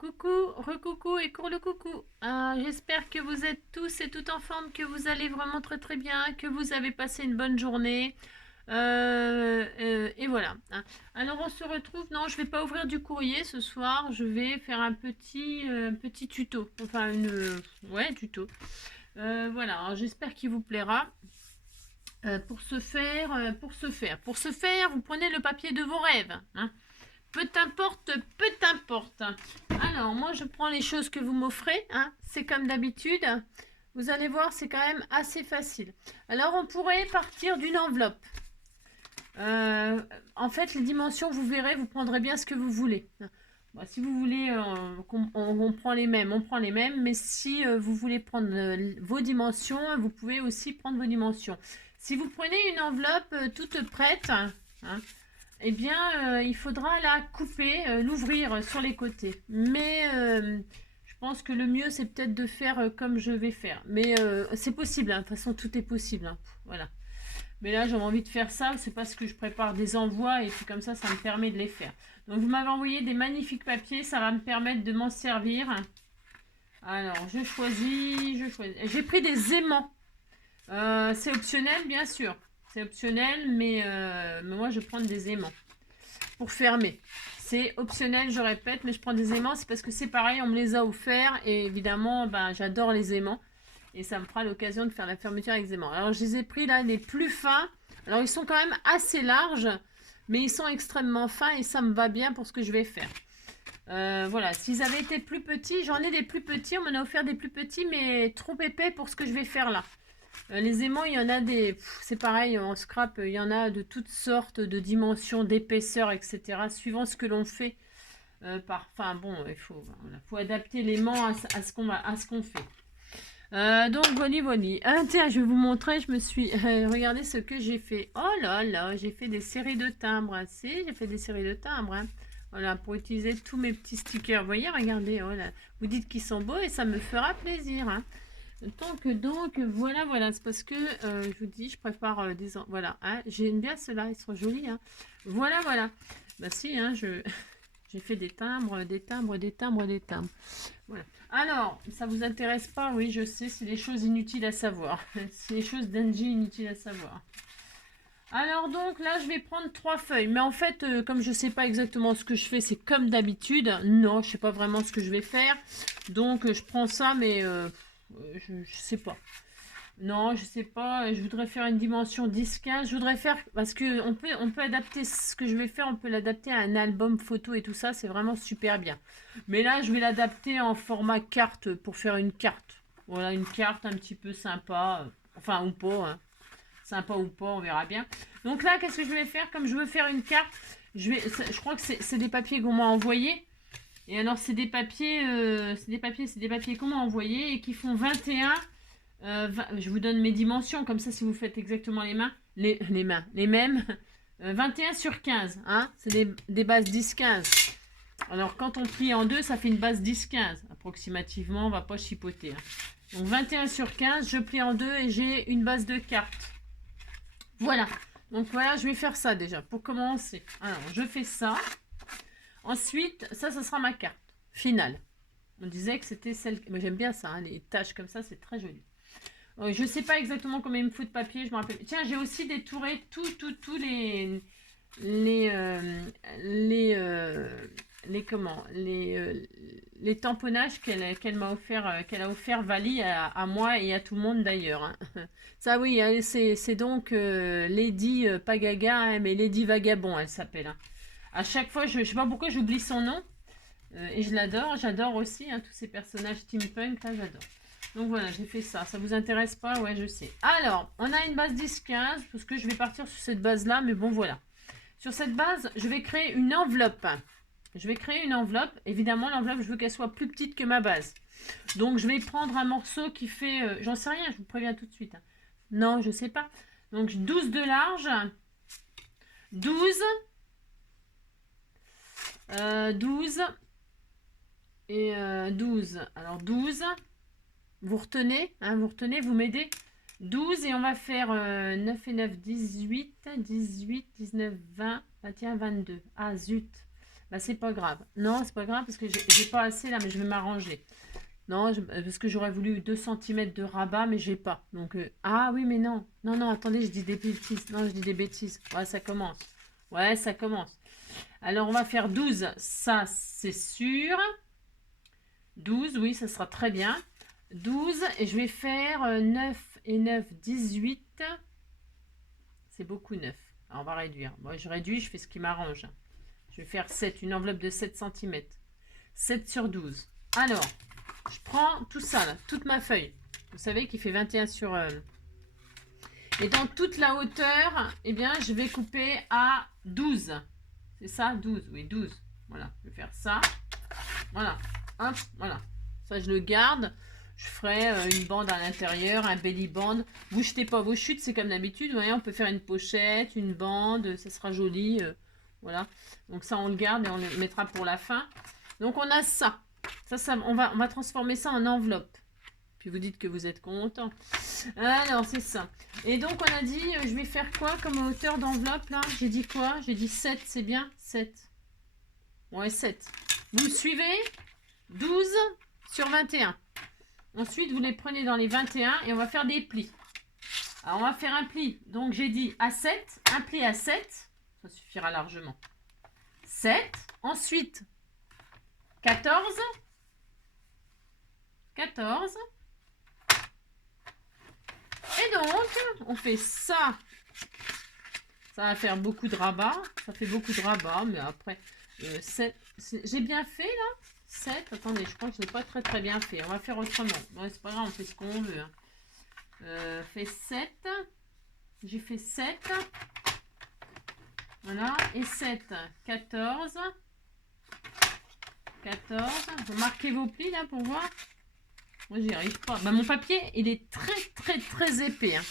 Coucou, recoucou et court le coucou. J'espère que vous êtes tous et toutes en forme, que vous allez vraiment très très bien, que vous avez passé une bonne journée. Et voilà, hein. Alors on se retrouve. Non, je vais pas ouvrir du courrier ce soir. Je vais faire un petit tuto. Enfin ouais, tuto. Voilà. Alors, j'espère qu'il vous plaira. Pour ce faire, vous prenez le papier de vos rêves, hein. Peu importe, peu importe. Alors, moi, je prends les choses que vous m'offrez, hein. C'est comme d'habitude. Vous allez voir, c'est quand même assez facile. Alors, on pourrait partir d'une enveloppe. En fait, les dimensions, vous verrez, vous prendrez bien ce que vous voulez. Bon, si vous voulez, on prend les mêmes, on prend les mêmes. Mais si vous voulez prendre vos dimensions, vous pouvez aussi prendre vos dimensions. Si vous prenez une enveloppe toute prête, hein, eh bien, il faudra la couper, l'ouvrir sur les côtés. Mais je pense que le mieux, c'est peut-être de faire comme je vais faire. Mais c'est possible, hein. De toute façon, tout est possible, hein. Voilà. Mais là, j'avais envie de faire ça. C'est parce que je prépare des envois et puis comme ça me permet de les faire. Donc, vous m'avez envoyé des magnifiques papiers. Ça va me permettre de m'en servir. Alors, je choisis. J'ai pris des aimants. C'est optionnel, bien sûr. C'est optionnel, mais moi, je prends des aimants pour fermer. C'est optionnel, je répète, mais je prends des aimants. C'est parce que c'est pareil, on me les a offerts. Et évidemment, j'adore les aimants. Et ça me fera l'occasion de faire la fermeture avec des aimants. Alors, je les ai pris là, les plus fins. Alors, ils sont quand même assez larges, mais ils sont extrêmement fins et ça me va bien pour ce que je vais faire. Voilà, s'ils avaient été plus petits, j'en ai des plus petits. On m'en a offert des plus petits, mais trop épais pour ce que je vais faire là. Les aimants, il y en a des... C'est pareil, en scrap, il y en a de toutes sortes de dimensions, d'épaisseur, etc. Suivant ce que l'on fait. Enfin bon, faut adapter l'aimant à ce qu'on fait. Donc, voili. Ah, tiens, je vais vous montrer, je me suis... regardez ce que j'ai fait. Oh là là, j'ai fait des séries de timbres. Hein. Si, j'ai fait des séries de timbres. Hein. Voilà, pour utiliser tous mes petits stickers. Vous voyez, regardez. Oh là. Vous dites qu'ils sont beaux et ça me fera plaisir. Hein. Donc, voilà. C'est parce que, je vous dis, je prépare des... Voilà, hein. J'aime bien ceux-là, ils sont jolis. Hein. Voilà. Bah si, hein, j'ai fait des timbres. Voilà. Alors, ça vous intéresse pas? Oui, je sais, c'est des choses inutiles à savoir. C'est des choses d'Angie inutiles à savoir. Alors donc, là, je vais prendre 3 feuilles. Mais en fait, comme je sais pas exactement ce que je fais, c'est comme d'habitude. Non, je sais pas vraiment ce que je vais faire. Donc, je prends ça, mais je sais pas. Non, je sais pas. Je voudrais faire une dimension 10-15. Je voudrais faire... Parce que on peut adapter ce que je vais faire. On peut l'adapter à un album photo et tout ça. C'est vraiment super bien. Mais là, je vais l'adapter en format carte pour faire une carte. Voilà, une carte un petit peu sympa. Enfin, ou pas. Hein. Sympa ou pas, on verra bien. Donc là, qu'est-ce que je vais faire? Comme je veux faire une carte, je crois que c'est des papiers qu'on m'a envoyés. Et alors, c'est des papiers qu'on m'a envoyés et qui font 21... je vous donne mes dimensions, comme ça si vous faites exactement les mêmes. 21 sur 15, hein, c'est des bases 10-15. Alors quand on plie en deux, ça fait une base 10-15. Approximativement, on va pas chipoter. Hein. Donc 21 sur 15, je plie en deux et j'ai une base de cartes. Voilà. Donc voilà, je vais faire ça déjà pour commencer. Alors je fais ça. Ensuite, ça sera ma carte finale. On disait que c'était celle... Moi j'aime bien ça, hein, les taches comme ça, c'est très joli. Je sais pas exactement combien il me faut de papier, je me rappelle. Tiens, j'ai aussi détouré tous les les tamponnages qu'elle m'a offert, qu'elle a offert Vali à moi et à tout le monde d'ailleurs. Hein. Ça oui, c'est donc Lady Pagaga, hein, mais Lady Vagabond, elle s'appelle. Hein. À chaque fois, je sais pas pourquoi j'oublie son nom et je l'adore. J'adore aussi hein, tous ces personnages steampunk, là j'adore. Donc voilà, j'ai fait ça. Ça vous intéresse pas? Ouais, je sais. Alors, on a une base 10-15, parce que je vais partir sur cette base-là, mais bon, voilà. Sur cette base, je vais créer une enveloppe. Je vais créer une enveloppe. Évidemment, l'enveloppe, je veux qu'elle soit plus petite que ma base. Donc, je vais prendre un morceau qui fait... j'en sais rien, je vous préviens tout de suite. Hein. Non, je sais pas. Donc, 12 de large. 12. 12. Et 12. Alors, 12. Vous retenez, vous m'aidez. 12 et on va faire 9 et 9, 18, 19, 20, 21, 22. Ah zut. Bah, c'est pas grave. Non, c'est pas grave parce que j'ai pas assez là, mais je vais m'arranger. Non, parce que j'aurais voulu 2 centimètres de rabat, mais j'ai pas. Donc, ah oui, mais non. Non, non, attendez, je dis des bêtises. Non, je dis des bêtises. Ouais, ça commence. Ouais, ça commence. Alors, on va faire 12. Ça, c'est sûr. 12, oui, ça sera très bien. 12, et je vais faire 9 et 9, 18. C'est beaucoup 9. Alors, on va réduire. Moi, je réduis, je fais ce qui m'arrange. Je vais faire 7, une enveloppe de 7 centimètres. 7 sur 12. Alors, je prends tout ça, là, toute ma feuille. Vous savez qu'il fait 21 sur... Et dans toute la hauteur, eh bien, je vais couper à 12. C'est ça, 12. Oui, 12. Voilà, je vais faire ça. Voilà. Hop, voilà. Ça, je le garde. Je ferai une bande à l'intérieur, un belly band. Vous jetez pas vos chutes, c'est comme d'habitude. Vous voyez, on peut faire une pochette, une bande, ça sera joli. Voilà. Donc ça, on le garde et on le mettra pour la fin. Donc on a ça. Ça on va transformer ça en enveloppe. Puis vous dites que vous êtes content. Alors, c'est ça. Et donc, on a dit, je vais faire quoi comme hauteur d'enveloppe, là? J'ai dit quoi? J'ai dit 7, c'est bien? 7. Ouais, 7. Vous me suivez? 12 sur 21. Ensuite, vous les prenez dans les 21 et on va faire des plis. Alors, on va faire un pli. Donc, j'ai dit à 7. Un pli à 7. Ça suffira largement. 7. Ensuite, 14. 14. Et donc, on fait ça. Ça va faire beaucoup de rabat. Ça fait beaucoup de rabat, mais après, 7. J'ai bien fait là 7. Attendez, je crois que je n'ai pas très bien fait. On va faire autrement. Bon, c'est pas grave, on fait ce qu'on veut. Hein. Fait 7. J'ai fait 7. Voilà. Et 7. 14. 14. Vous marquez vos plis là pour voir. Moi, j'y arrive pas. Bah, mon papier, il est très épais. Hein.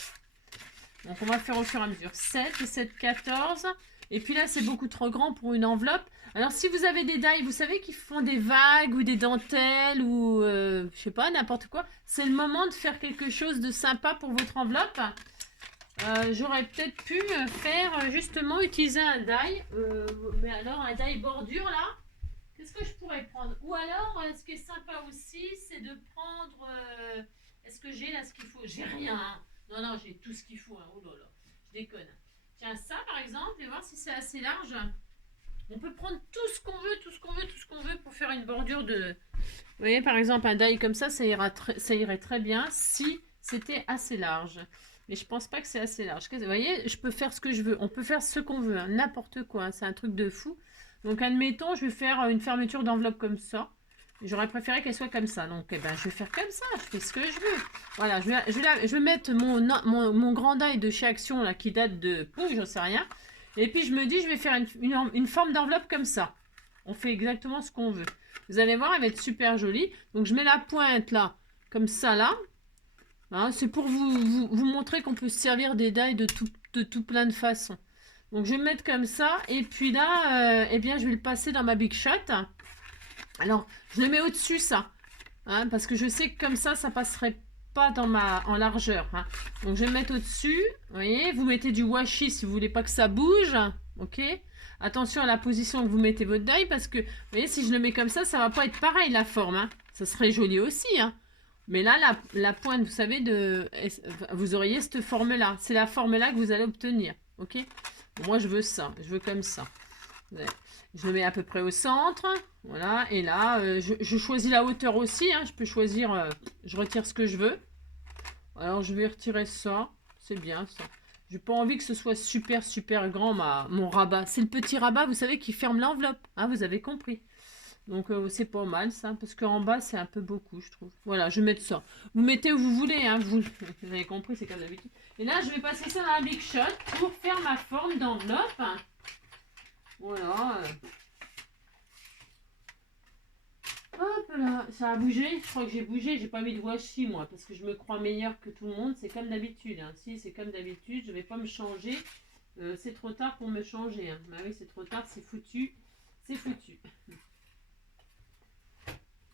Donc, on va faire au fur et à mesure. 7 et 7, 14. Et puis là, c'est beaucoup trop grand pour une enveloppe. Alors, si vous avez des die, vous savez, qui font des vagues ou des dentelles ou, je sais pas, n'importe quoi, c'est le moment de faire quelque chose de sympa pour votre enveloppe. J'aurais peut-être pu faire, justement, utiliser un die. Mais alors, un die bordure, là. Qu'est-ce que je pourrais prendre? Ou alors, ce qui est sympa aussi, c'est de prendre... est-ce que j'ai là ce qu'il faut? J'ai rien. Hein. Non, non, j'ai tout ce qu'il faut. Hein. Oh là là, je déconne. Tiens, ça par exemple, et voir si c'est assez large. On peut prendre tout ce qu'on veut, tout ce qu'on veut, tout ce qu'on veut pour faire une bordure de... Vous voyez, par exemple, un die comme ça irait très bien si c'était assez large. Mais je pense pas que c'est assez large. Vous voyez, je peux faire ce que je veux. On peut faire ce qu'on veut, hein, n'importe quoi. Hein. C'est un truc de fou. Donc, admettons, je vais faire une fermeture d'enveloppe comme ça. J'aurais préféré qu'elle soit comme ça. Donc, eh ben, je vais faire comme ça. Je fais ce que je veux. Voilà, je vais mettre mon grand die de chez Action, là, qui date de... Pouf, j'en sais rien. Et puis, je me dis, je vais faire une forme d'enveloppe comme ça. On fait exactement ce qu'on veut. Vous allez voir, elle va être super jolie. Donc, je mets la pointe, là, comme ça, là. Hein, c'est pour vous montrer qu'on peut se servir des die de tout plein de façons. Donc, je vais me mettre comme ça. Et puis là, eh bien, je vais le passer dans ma Big Shot. Alors, je le mets au-dessus, ça. Hein, parce que je sais que comme ça passerait pas en largeur. Hein. Donc, je vais le mettre au-dessus. Vous voyez, vous mettez du washi si vous voulez pas que ça bouge. OK? Attention à la position que vous mettez votre die. Parce que, vous voyez, si je le mets comme ça va pas être pareil, la forme. Hein. Ça serait joli aussi. Hein. Mais là, la pointe, vous savez, vous auriez cette forme-là. C'est la forme-là que vous allez obtenir. OK? Moi, je veux ça. Je veux comme ça. Je le mets à peu près au centre. Voilà. Et là, je choisis la hauteur aussi. Hein. Je peux choisir... je retire ce que je veux. Alors, je vais retirer ça. C'est bien, ça. J'ai pas envie que ce soit super grand, mon rabat. C'est le petit rabat, vous savez, qui ferme l'enveloppe. Hein, vous avez compris. Donc, c'est pas mal, ça. Parce qu'en bas, c'est un peu beaucoup, je trouve. Voilà, je vais mettre ça. Vous mettez où vous voulez. Hein, vous avez compris, c'est comme d'habitude. Et là, je vais passer ça dans la Big Shot pour faire ma forme d'enveloppe. Voilà. Hop là, ça a bougé. Je crois que j'ai bougé. J'ai pas mis de washi, moi, parce que je me crois meilleure que tout le monde. C'est comme d'habitude. Hein. Si, c'est comme d'habitude. Je vais pas me changer. C'est trop tard pour me changer. Hein. Bah oui, c'est trop tard. C'est foutu. C'est foutu.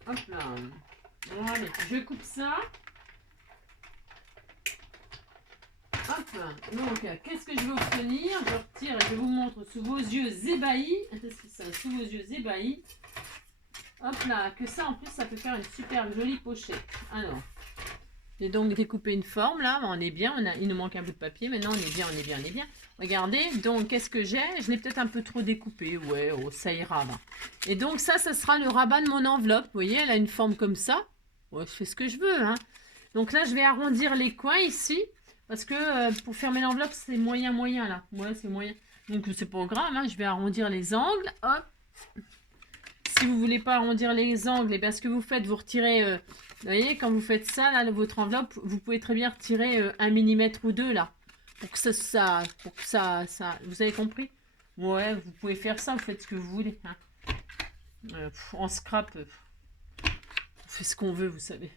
Hop là. Voilà. Je coupe ça. Hop, donc qu'est-ce que je vais obtenir? Je retire et je vous montre sous vos yeux ébahis. C'est ça, sous vos yeux ébahis. Hop là, que ça en plus ça peut faire une super jolie pochette. Alors, j'ai donc découpé une forme là, on est bien, il nous manque un bout de papier, maintenant on est bien, on est bien, on est bien. Regardez, donc qu'est-ce que j'ai? Je l'ai peut-être un peu trop découpé, ouais, oh, ça ira. Là. Et donc ça sera le rabat de mon enveloppe. Vous voyez, elle a une forme comme ça. Ouais, je fais ce que je veux. Hein. Donc là, je vais arrondir les coins ici. Parce que pour fermer l'enveloppe, c'est moyen là. Ouais, c'est moyen. Donc c'est pas grave, hein, je vais arrondir les angles. Hop. Si vous voulez pas arrondir les angles, et bien ce que vous faites, vous retirez... vous voyez, quand vous faites ça, là, votre enveloppe, vous pouvez très bien retirer 1 mm ou 2 là. Pour que ça, vous avez compris? Ouais, vous pouvez faire ça, vous faites ce que vous voulez. Hein. En scrap, on fait ce qu'on veut, vous savez.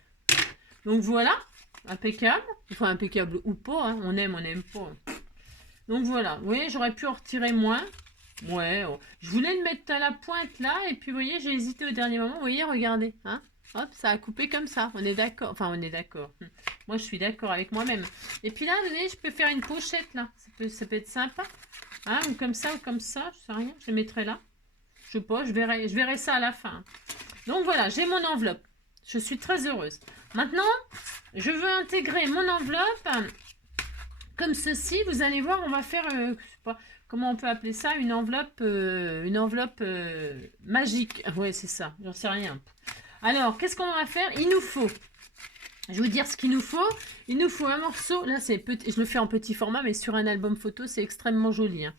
Donc voilà, impeccable. Enfin, impeccable ou pas, hein. On aime pas. Donc voilà, vous voyez, j'aurais pu en retirer moins. Ouais, oh. Je voulais le mettre à la pointe là, et puis vous voyez, j'ai hésité au dernier moment. Vous voyez, regardez, hein. Hop, ça a coupé comme ça. On est d'accord. Enfin, on est d'accord. Moi, je suis d'accord avec moi-même. Et puis là, vous voyez, je peux faire une pochette, là. Ça peut être sympa. Hein, ou comme ça, je sais rien. Je le mettrai là. Je sais pas, je verrai ça à la fin. Donc voilà, j'ai mon enveloppe. Je suis très heureuse. Maintenant, je veux intégrer mon enveloppe comme ceci. Vous allez voir, on va faire, je sais pas, comment on peut appeler ça, une enveloppe magique. Ouais, c'est ça. J'en sais rien. Alors, qu'est-ce qu'on va faire? Il nous faut, je vais vous dire ce qu'il nous faut. Il nous faut un morceau, là c'est petit, je le fais en petit format, mais sur un album photo, c'est extrêmement joli. Hein.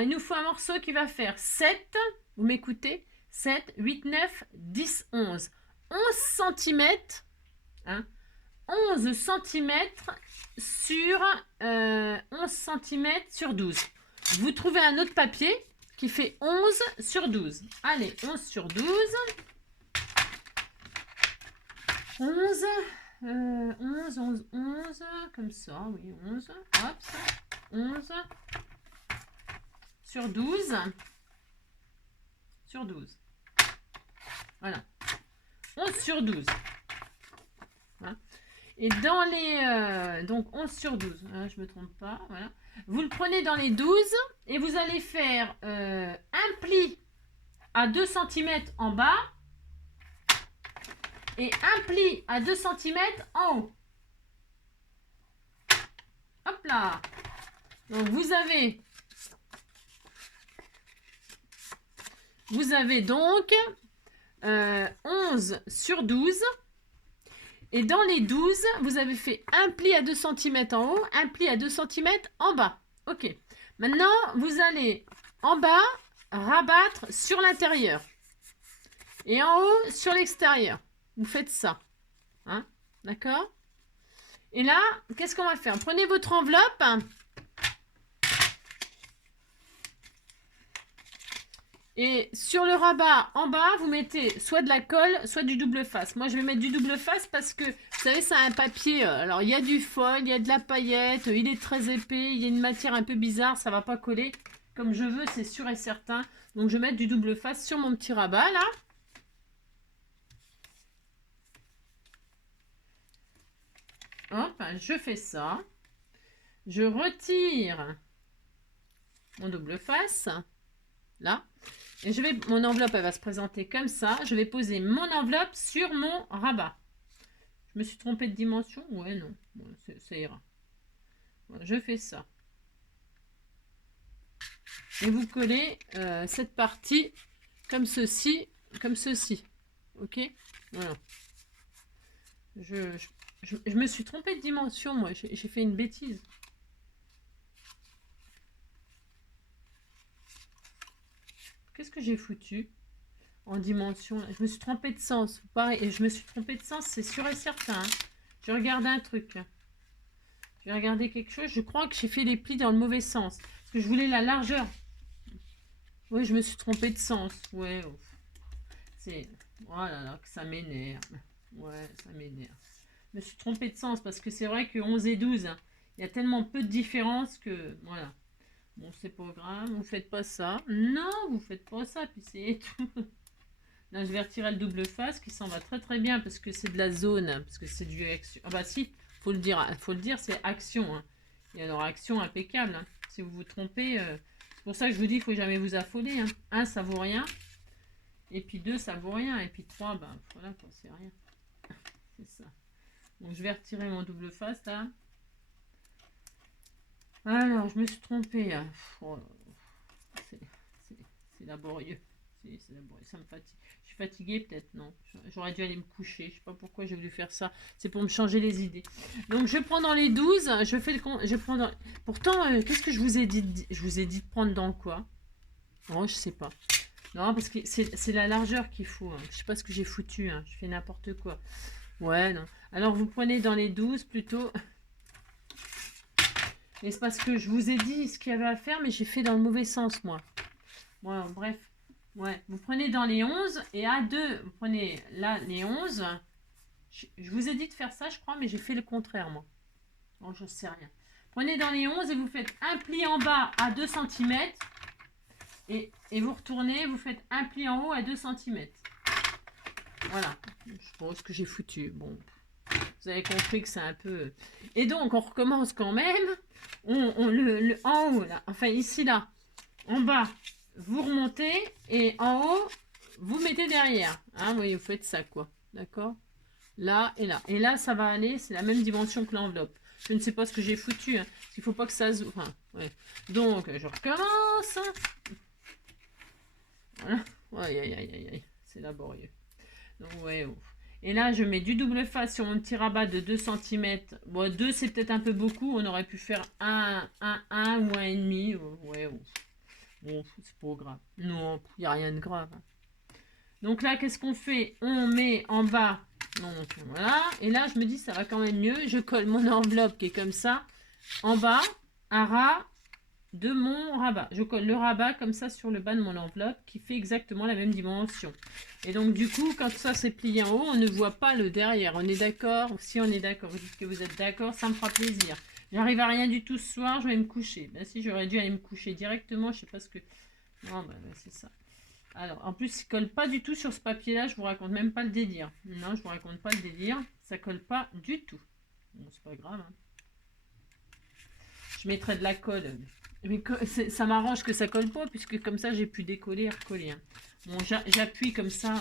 Il nous faut un morceau qui va faire 7, vous m'écoutez? 7, 8, 9, 10, 11. 11 cm, hein, 11 cm sur 11 cm sur 12. Vous trouvez un autre papier qui fait 11 sur 12. Allez, 11 sur 12. 11, 11, comme ça, oui, 11, hop, 11, sur 12, sur 12, voilà, 11 sur 12, hein. Et dans les, donc 11 sur 12, hein, je me trompe pas, voilà, vous le prenez dans les 12, et vous allez faire un pli à 2 cm en bas, et un pli à 2 cm en haut. Hop là. Donc vous avez donc 11 sur 12. Et dans les 12, vous avez fait un pli à 2 cm en haut, un pli à 2 cm en bas. Ok. Maintenant, vous allez en bas rabattre sur l'intérieur. Et en haut sur l'extérieur. Vous faites ça. Hein? D'accord? Et là, qu'est-ce qu'on va faire? Prenez votre enveloppe. Et sur le rabat en bas, vous mettez soit de la colle, soit du double face. Moi, je vais mettre du double face parce que, vous savez, c'est un papier. Alors, il y a du foil, il y a de la paillette, il est très épais, il y a une matière un peu bizarre, ça ne va pas coller comme je veux, c'est sûr et certain. Donc, je vais mettre du double face sur mon petit rabat, là. Hop, je fais ça. Je retire mon double face, là. Et mon enveloppe, elle va se présenter comme ça. Je vais poser mon enveloppe sur mon rabat. Je me suis trompée de dimension? Ouais, non. Bon, ça ira. Bon, je fais ça. Et vous collez cette partie comme ceci, comme ceci. Ok? Voilà. Je me suis trompée de dimension, moi. J'ai fait une bêtise. Qu'est-ce que j'ai foutu en dimension? Je me suis trompée de sens. Pareil, et je me suis trompée de sens, c'est sûr et certain. Hein. Je regardé un truc. J'ai regardé quelque chose. Je crois que j'ai fait les plis dans le mauvais sens. Parce que je voulais la largeur. Oui, je me suis trompée de sens. Ouais. Oh. C'est... Oh là là, que ça m'énerve. Ouais, ça m'énerve. Je me suis trompée de sens parce que c'est vrai que 11 et 12, hein, il y a tellement peu de différence que... Voilà. Bon, c'est pas grave, vous faites pas ça. Non, vous faites pas ça, puis c'est tout. Là, je vais retirer le double face qui s'en va très très bien parce que c'est de la zone, parce que c'est du... Ah bah si, Faut le dire, c'est action. Hein. Et alors, action impeccable. Hein. Si vous vous trompez, c'est pour ça que je vous dis, il faut jamais vous affoler. Hein. 1, ça vaut rien. Et puis 2, ça vaut rien. Et puis 3, ben voilà, quoi, c'est rien. C'est ça. Donc, je vais retirer mon double face, là. Alors, je me suis trompée. Oh, c'est laborieux. C'est laborieux. Ça me fatigue. Je suis fatiguée, peut-être, non. J'aurais dû aller me coucher. Je sais pas pourquoi j'ai voulu faire ça. C'est pour me changer les idées. Donc, je prends dans les 12. Je fais le compte. Je prends dans... Pourtant, qu'est-ce que je vous ai dit? Je vous ai dit de prendre dans quoi? Oh, je sais pas. Non, parce que c'est la largeur qu'il faut. Hein. Je sais pas ce que j'ai foutu. Hein. Je fais n'importe quoi. Ouais, non. Alors, vous prenez dans les 12 plutôt. Mais c'est parce que je vous ai dit ce qu'il y avait à faire, mais j'ai fait dans le mauvais sens, moi. Bon, bref. Ouais, vous prenez dans les 11 et à 2, vous prenez là les 11. Je vous ai dit de faire ça, je crois, mais j'ai fait le contraire, moi. Bon, je sais rien. Prenez dans les 11 et vous faites un pli en bas à 2 cm. Et vous retournez, vous faites un pli en haut à 2 cm. Voilà. Je pense que j'ai foutu. Bon, vous avez compris que c'est un peu... Et donc, on recommence quand même. En haut, là, enfin ici, là, en bas, vous remontez. Et en haut, vous mettez derrière. Hein, vous voyez, vous faites ça, quoi. D'accord? Là et là. Et là, ça va aller. C'est la même dimension que l'enveloppe. Je ne sais pas ce que j'ai foutu. Hein. Il ne faut pas que ça... Enfin, ouais. Donc, je recommence. Voilà. Aïe, aïe, aïe, aïe, aïe. C'est laborieux. Donc, ouais, ouf. Et là, je mets du double face sur mon petit rabat de 2 cm. Bon, 2, c'est peut-être un peu beaucoup. On aurait pu faire 1 ou 1,5. Ouais, ouf. Bon, c'est pas grave. Non, il n'y a rien de grave. Donc là, qu'est-ce qu'on fait? On met en bas. Donc, voilà. Et là, je me dis, ça va quand même mieux. Je colle mon enveloppe qui est comme ça. En bas, un ras de mon rabat. Je colle le rabat comme ça sur le bas de mon enveloppe qui fait exactement la même dimension. Et donc du coup, quand ça s'est plié en haut, on ne voit pas le derrière. On est d'accord? Si on est d'accord, vous dites que vous êtes d'accord, ça me fera plaisir. J'arrive à rien du tout ce soir, je vais me coucher. Ben si, j'aurais dû aller me coucher directement, je sais pas ce que... Non, ben, c'est ça. Alors, en plus, il colle pas du tout sur ce papier-là, je vous raconte même pas le délire. Non, je vous raconte pas le délire, ça colle pas du tout. Bon, c'est pas grave, hein. Je mettrai de la colle. Mais ça m'arrange que ça colle pas, puisque comme ça, j'ai pu décoller et recoller. Hein. Bon, j'appuie comme ça.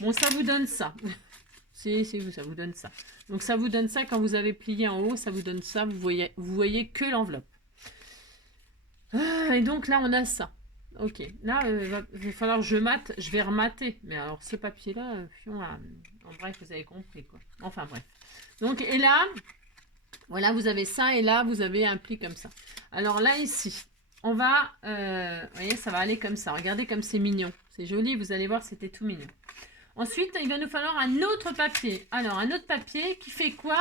Bon, ça vous donne ça. Ça vous donne ça. Donc, ça vous donne ça quand vous avez plié en haut. Ça vous donne ça. Vous voyez que l'enveloppe. Et donc, là, on a ça. Ok. Là, il va falloir que je mate. Je vais remater. Mais alors, ce papier-là, en bref, vous avez compris, quoi. Enfin, bref. Donc, et là... Voilà, vous avez ça et là, vous avez un pli comme ça. Alors là, ici, on va... vous voyez, ça va aller comme ça. Regardez comme c'est mignon. C'est joli, vous allez voir, c'était tout mignon. Ensuite, il va nous falloir un autre papier. Alors, un autre papier qui fait quoi?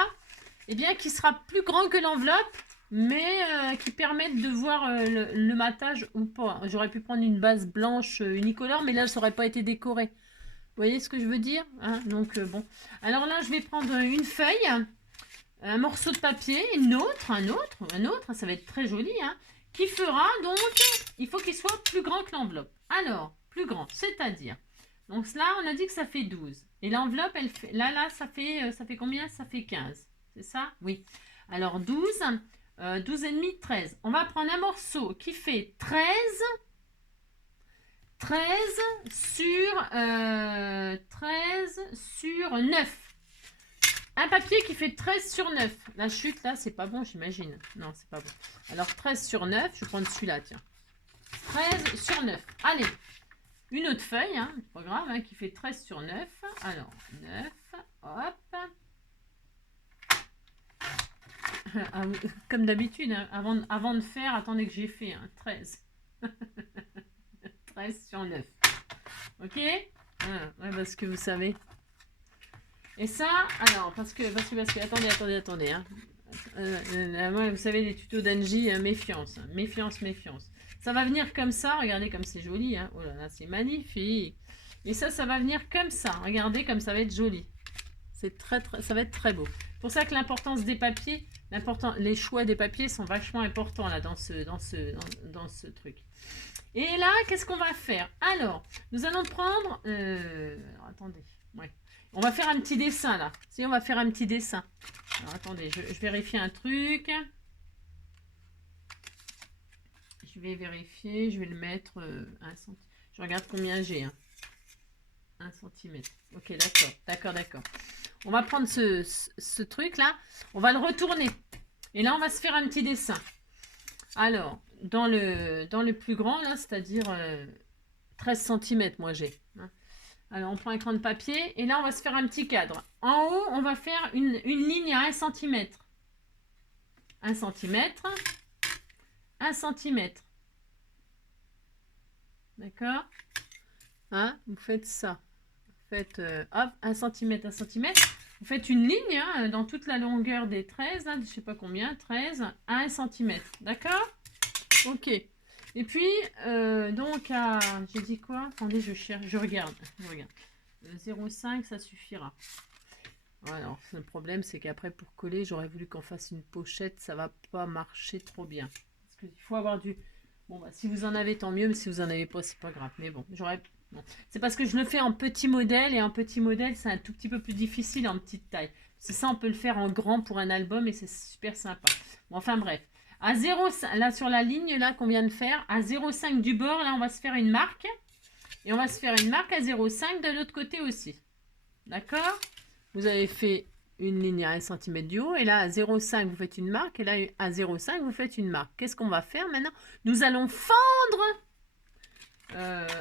Eh bien, qui sera plus grand que l'enveloppe, mais qui permet de voir le matage ou pas. J'aurais pu prendre une base blanche unicolore, mais là, ça n'aurait pas été décoré. Vous voyez ce que je veux dire, hein? Donc, bon. Alors là, je vais prendre une feuille... Un morceau de papier, un autre, ça va être très joli, hein, qui fera donc, il faut qu'il soit plus grand que l'enveloppe. Alors, plus grand, c'est-à-dire, donc là, on a dit que ça fait 12. Et l'enveloppe, elle fait, là, ça fait combien? Ça fait 15, c'est ça? Oui. Alors, 12, 12 et demi, 13. On va prendre un morceau qui fait 13 sur 9. Un papier qui fait 13 sur 9. La chute, là, c'est pas bon, j'imagine. Non, c'est pas bon. Alors, 13 sur 9. Je vais prendre celui-là, tiens. 13 sur 9. Allez. Une autre feuille, hein, pas grave, hein, qui fait 13 sur 9. Alors, 9. Hop. Comme d'habitude, hein, avant de faire, attendez que j'ai fait. Hein, 13. 13 sur 9. Ok, ouais, parce que vous savez... Et ça, alors, parce que attendez, hein. Moi, vous savez, les tutos d'Angie, méfiance, hein, méfiance. Ça va venir comme ça, regardez comme c'est joli, hein. Oh là là, c'est magnifique. Et ça va venir comme ça, regardez comme ça va être joli. C'est ça va être très beau. C'est pour ça que l'importance des papiers, les choix des papiers sont vachement importants là dans ce truc. Et là, qu'est-ce qu'on va faire? Alors, nous allons prendre... alors, attendez. Ouais. On va faire un petit dessin, là. Si, on va faire un petit dessin. Alors, attendez, je vérifie un truc. Je vais vérifier, je vais le mettre 1 cm. Je regarde combien j'ai. 1 cm. Ok, d'accord, d'accord, d'accord. On va prendre ce truc-là. On va le retourner. Et là, on va se faire un petit dessin. Alors, dans le plus grand, là, c'est-à-dire 13 cm, moi j'ai. Alors, on prend un crayon de papier et là, on va se faire un petit cadre. En haut, on va faire une ligne à 1 cm. 1 cm. 1 cm. D'accord? Hein? Vous faites ça. Vous faites, hop, 1 cm, 1 cm. Vous faites une ligne hein, dans toute la longueur des 13, là, je ne sais pas combien, 13 à 1 cm. D'accord? Ok. Et puis, donc, j'ai dit quoi? Attendez, je cherche, je regarde. 0,5, ça suffira. Alors, le problème, c'est qu'après, pour coller, j'aurais voulu qu'on fasse une pochette. Ça va pas marcher trop bien. Parce qu'il faut avoir du... Bon, bah, si vous en avez, tant mieux. Mais si vous en avez pas, c'est pas grave. Mais bon, j'aurais... Bon. C'est parce que je le fais en petit modèle. Et en petit modèle, c'est un tout petit peu plus difficile en petite taille. C'est ça, on peut le faire en grand pour un album. Et c'est super sympa. Bon, enfin, bref. À 0,5, là, sur la ligne là qu'on vient de faire, à 0,5 du bord, là, on va se faire une marque. Et on va se faire une marque à 0,5 de l'autre côté aussi. D'accord? Vous avez fait une ligne à 1 cm du haut. Et là, à 0,5, vous faites une marque. Et là, à 0,5, vous faites une marque. Qu'est-ce qu'on va faire maintenant? Nous allons fendre.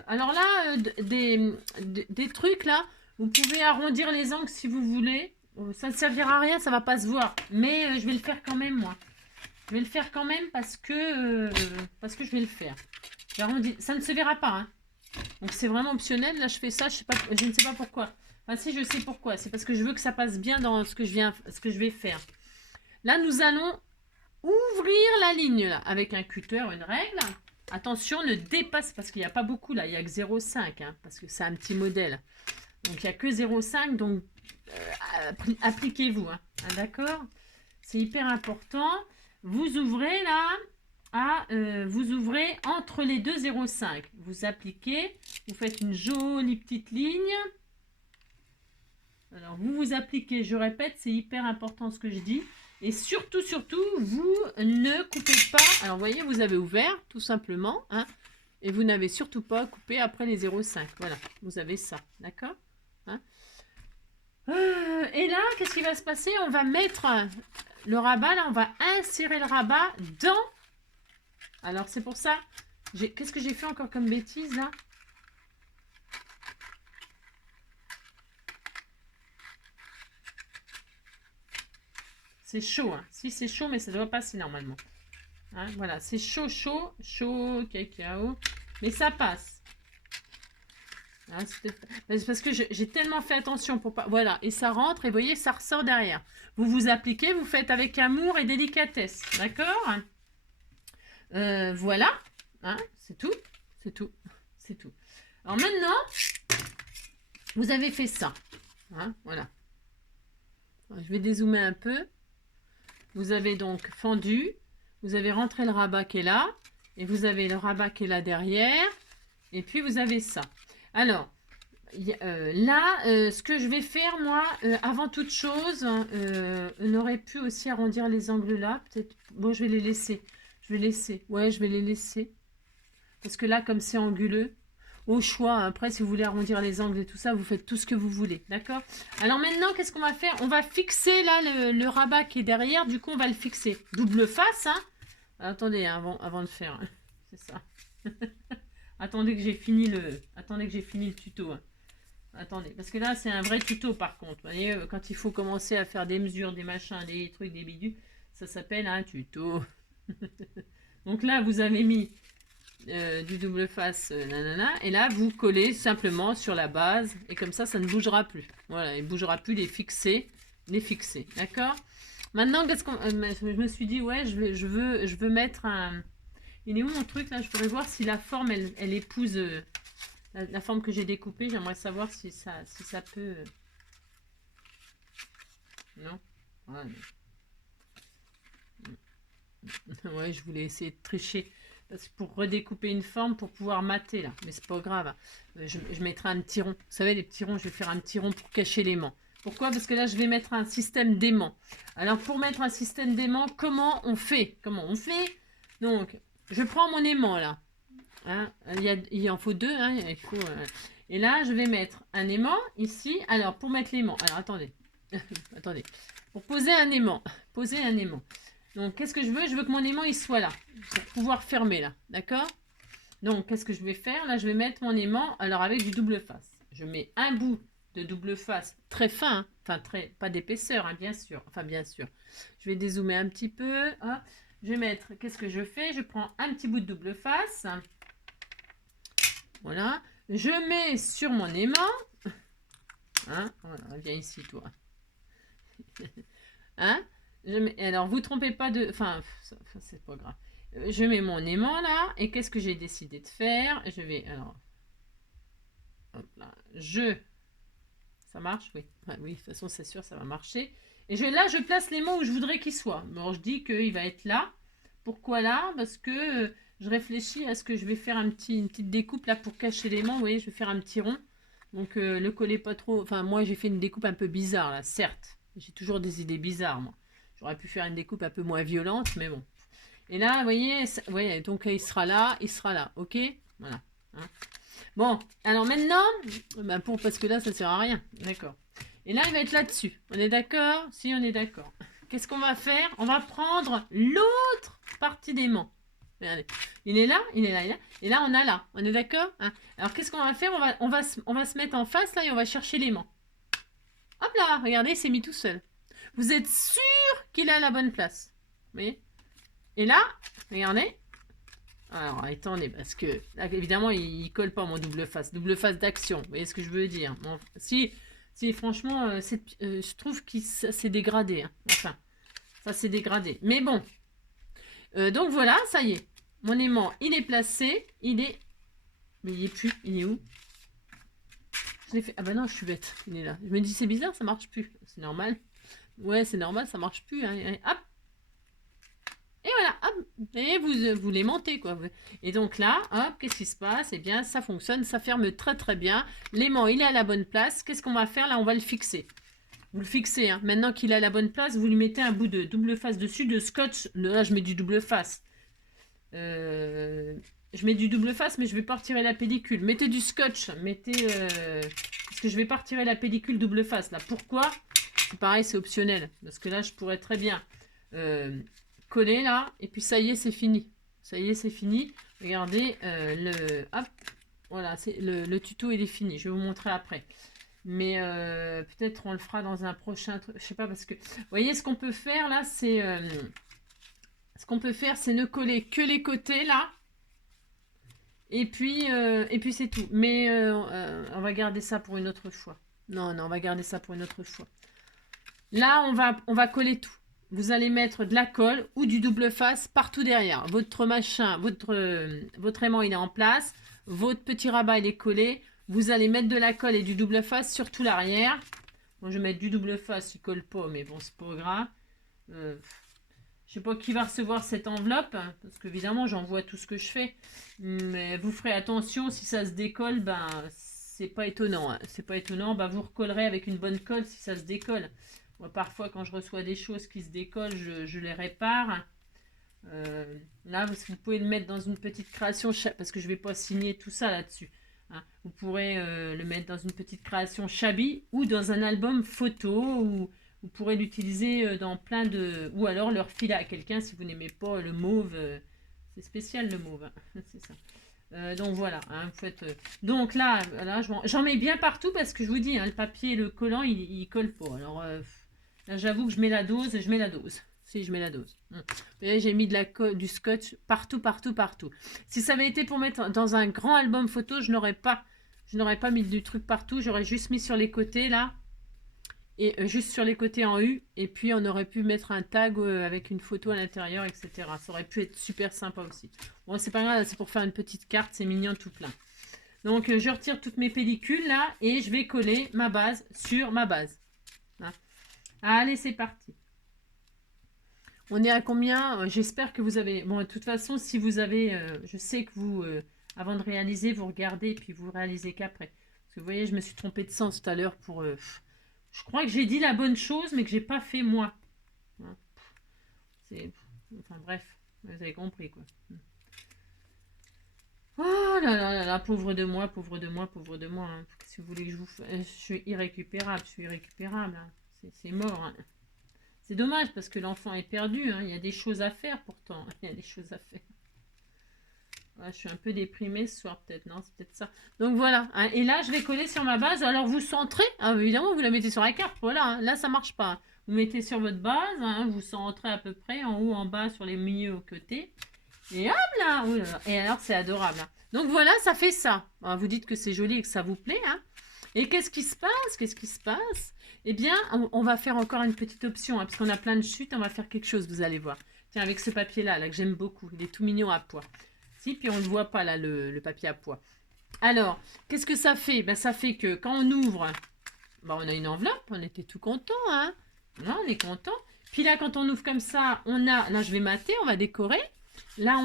Alors là, des trucs là, vous pouvez arrondir les angles si vous voulez. Ça ne servira à rien, ça ne va pas se voir. Mais je vais le faire quand même, moi. Je vais le faire quand même parce que je vais le faire. Ça ne se verra pas. Hein. Donc c'est vraiment optionnel. Là, je fais ça. Je ne sais pas pourquoi. Enfin, si, je sais pourquoi. C'est parce que je veux que ça passe bien dans ce que je vais faire. Là, nous allons ouvrir la ligne là, avec un cutter, une règle. Attention, ne dépasse, parce qu'il n'y a pas beaucoup là. Il n'y a que 0,5. Hein, parce que c'est un petit modèle. Donc, il n'y a que 0,5. Donc, appliquez-vous. Hein. D'accord? C'est hyper important. Vous ouvrez là, vous ouvrez entre les deux 0,5. Vous appliquez, vous faites une jolie petite ligne. Alors, vous appliquez, je répète, c'est hyper important ce que je dis. Et surtout, vous ne coupez pas. Alors, vous voyez, vous avez ouvert, tout simplement. Hein, et vous n'avez surtout pas coupé après les 0,5. Voilà, vous avez ça. D'accord hein. Et là, qu'est-ce qui va se passer? On va mettre le rabat, là, on va insérer le rabat dans... Alors, c'est pour ça. Qu'est-ce que j'ai fait encore comme bêtise, là? C'est chaud, hein. Si, c'est chaud, mais ça doit passer normalement. Hein, voilà, c'est chaud, cacao. Mais ça passe. Hein, c'est parce que j'ai tellement fait attention pour pas... Voilà, et ça rentre, et vous voyez, ça ressort derrière. Vous appliquez, vous faites avec amour et délicatesse. D'accord? Voilà. Hein, c'est tout. C'est tout. C'est tout. Alors maintenant, vous avez fait ça. Hein, voilà. Alors, je vais dézoomer un peu. Vous avez donc fendu. Vous avez rentré le rabat qui est là. Et vous avez le rabat qui est là derrière. Et puis vous avez ça. Alors, là, ce que je vais faire, moi, avant toute chose, on aurait pu aussi arrondir les angles là. Peut-être. Bon, je vais les laisser. Je vais laisser. Ouais, je vais les laisser. Parce que là, comme c'est anguleux, au choix, après, si vous voulez arrondir les angles et tout ça, vous faites tout ce que vous voulez. D'accord? Alors maintenant, qu'est-ce qu'on va faire? On va fixer là le rabat qui est derrière. Du coup, on va le fixer. Double face, hein? Attendez, hein, avant de faire. Hein. C'est ça. Attendez que j'ai fini le tuto. Hein. Attendez, parce que là, c'est un vrai tuto par contre. Vous voyez, quand il faut commencer à faire des mesures, des machins, des trucs, des bidules, ça s'appelle un tuto. Donc là, vous avez mis du double face, nanana, et là, vous collez simplement sur la base, et comme ça ne bougera plus. Voilà, il ne bougera plus les fixer, d'accord? Maintenant, qu'est-ce qu'on... je me suis dit, ouais, je veux mettre un... Il est où mon truc là? Je voudrais voir si la forme, elle épouse la forme que j'ai découpée. J'aimerais savoir si ça peut... Non? Ouais, ouais, je voulais essayer de tricher. Parce que pour redécouper une forme, pour pouvoir mater là. Mais c'est pas grave. Je mettrai un petit rond. Vous savez, les petits ronds, je vais faire un petit rond pour cacher l'aimant. Pourquoi? Parce que là, je vais mettre un système d'aimant. Alors, pour mettre un système d'aimant, comment on fait? Donc, je prends mon aimant là. Hein, il en faut deux. Hein, et là, je vais mettre un aimant ici. Alors, pour mettre l'aimant. Alors, attendez. Attendez. Pour poser un aimant. Poser un aimant. Donc, qu'est-ce que je veux? Je veux que mon aimant, il soit là. Pour pouvoir fermer là. D'accord? Donc, qu'est-ce que je vais faire? Là, je vais mettre mon aimant. Alors, avec du double face. Je mets un bout de double face très fin. Hein, enfin, pas d'épaisseur, hein, bien sûr. Enfin, bien sûr. Je vais dézoomer un petit peu. Hop. Je vais mettre... Qu'est-ce que je fais? Je prends un petit bout de double face. Voilà. Je mets sur mon aimant. Hein, voilà, viens ici, toi. Hein? Alors, vous trompez pas de... Enfin, c'est pas grave. Je mets mon aimant là. Et qu'est-ce que j'ai décidé de faire? Je vais... Alors... Hop là. Ça marche? Oui. Ah, oui, de toute façon, c'est sûr, ça va marcher. Et là, je place l'aimant où je voudrais qu'il soit. Bon, je dis qu'il va être là. Pourquoi là? Parce que je réfléchis à ce que je vais faire une petite découpe là pour cacher l'aimant. Vous voyez, je vais faire un petit rond. Donc, le coller pas trop... Enfin, moi, j'ai fait une découpe un peu bizarre là, certes. J'ai toujours des idées bizarres, moi. J'aurais pu faire une découpe un peu moins violente, mais bon. Et là, vous voyez, donc il sera là, ok? Voilà. Hein. Bon, alors maintenant, parce que là, ça sert à rien. D'accord. Et là, il va être là-dessus. On est d'accord? Si, on est d'accord. Qu'est-ce qu'on va faire? On va prendre l'autre partie d'aimant. Regardez. Il est là, il est là, il est là. Et là, on a là. On est d'accord? Hein. Alors, qu'est-ce qu'on va faire? On va se mettre en face, là, et on va chercher l'aimant. Hop là, regardez, il s'est mis tout seul. Vous êtes sûr qu'il est à la bonne place? Vous voyez? Et là, regardez. Alors, attendez, parce que, là, évidemment, il colle pas mon double face d'action. Vous voyez ce que je veux dire? Bon, si franchement, je trouve que ça s'est dégradé. Hein. Enfin, ça s'est dégradé. Mais bon. Donc voilà, ça y est. Mon aimant, il est placé. Mais il est plus. Il est où? Je l'ai fait. Ah bah non, je suis bête. Il est là. Je me dis, c'est bizarre, ça marche plus. C'est normal. Ouais, c'est normal, ça marche plus. Hein. Hop. Et voilà, hop, et vous l'aimantez, quoi. Et donc là, hop, qu'est-ce qui se passe? Eh bien, ça fonctionne, ça ferme très très bien. L'aimant, il est à la bonne place. Qu'est-ce qu'on va faire? Là, on va le fixer. Vous le fixez, hein. Maintenant qu'il est à la bonne place, vous lui mettez un bout de double face dessus, de scotch. Là, je mets du double face. Je mets du double face, mais je vais pas retirer la pellicule. Mettez du scotch, parce que je vais pas retirer la pellicule double face, là. Pourquoi? C'est pareil, c'est optionnel. Parce que là, je pourrais très bien... coller là, et puis ça y est, c'est fini. Ça y est, c'est fini. Regardez, hop, voilà, le tuto, il est fini. Je vais vous montrer après. Mais peut-être on le fera dans un prochain truc. Je sais pas, parce que, vous voyez, ce qu'on peut faire là, c'est... ne coller que les côtés là. Et puis c'est tout. Mais on va garder ça pour une autre fois. Non, on va garder ça pour une autre fois. Là, on va coller tout. Vous allez mettre de la colle ou du double face partout derrière. Votre machin, votre aimant, il est en place. Votre petit rabat, il est collé. Vous allez mettre de la colle et du double face sur tout l'arrière. Bon, je vais mettre du double face, il colle pas, mais bon, c'est pas grave. Je sais pas qui va recevoir cette enveloppe, hein, parce qu'évidemment, j'envoie tout ce que je fais. Mais vous ferez attention, si ça se décolle, ben, c'est pas étonnant. Hein. C'est pas étonnant, ben, vous recollerez avec une bonne colle si ça se décolle. Moi, parfois, quand je reçois des choses qui se décollent, je les répare. Là, vous pouvez le mettre dans une petite création, parce que je ne vais pas signer tout ça là-dessus. Hein. Vous pourrez le mettre dans une petite création Shabby ou dans un album photo, ou vous pourrez l'utiliser dans plein de... Ou alors le refiler à quelqu'un si vous n'aimez pas le mauve. C'est spécial le mauve, hein. C'est ça. Donc voilà, hein, vous faites, donc là j'en mets bien partout parce que je vous dis, hein, le papier, le collant, il colle pas. Alors là, j'avoue que je mets la dose. Si, je mets la dose. Vous voyez, j'ai mis du scotch partout. Si ça avait été pour mettre dans un grand album photo, je n'aurais pas mis du truc partout. J'aurais juste mis sur les côtés, là. Et juste sur les côtés en U. Et puis, on aurait pu mettre un tag avec une photo à l'intérieur, etc. Ça aurait pu être super sympa aussi. Bon, c'est pas grave, c'est pour faire une petite carte. C'est mignon tout plein. Donc, je retire toutes mes pellicules, là. Et je vais coller ma base sur ma base. Hein. Allez, c'est parti. On est à combien? J'espère que vous avez... Bon, de toute façon, si vous avez... je sais que vous, avant de réaliser, vous regardez et puis vous réalisez qu'après. Parce que vous voyez, je me suis trompée de sens tout à l'heure pour... je crois que j'ai dit la bonne chose, mais que j'ai pas fait moi. Hein. C'est... Enfin bref, vous avez compris quoi. Oh là là là là, pauvre de moi, pauvre de moi, pauvre de moi. Hein. Si vous voulez que je vous... Je suis irrécupérable, je suis irrécupérable. Hein. C'est mort. Hein. C'est dommage parce que l'enfant est perdu. Hein. Il y a des choses à faire pourtant. Il y a des choses à faire. Ouais, je suis un peu déprimée ce soir peut-être. Non, c'est peut-être ça. Donc voilà. Hein. Et là, je vais coller sur ma base. Alors vous centrez. Ah, évidemment, vous la mettez sur la carte. Voilà. Hein. Là, ça marche pas. Vous mettez sur votre base. Hein. Vous centrez à peu près en haut, en bas, sur les milieux, aux côtés. Et hop là, oh là, là. Et alors, c'est adorable. Hein. Donc voilà, ça fait ça. Alors, vous dites que c'est joli et que ça vous plaît. Hein. Et qu'est-ce qui se passe? Qu'est-ce qui se passe? Eh bien, on va faire encore une petite option, hein, parce qu'on a plein de chutes, on va faire quelque chose, vous allez voir. Tiens, avec ce papier-là, là, que j'aime beaucoup, il est tout mignon à pois. Si, puis on ne le voit pas, là, le papier à pois. Alors, qu'est-ce que ça fait? Ben, ça fait que quand on ouvre, ben, on a une enveloppe, on était tout content, hein. Là, on est content. Puis là, quand on ouvre comme ça, on a... Là, je vais mater, on va décorer. Là,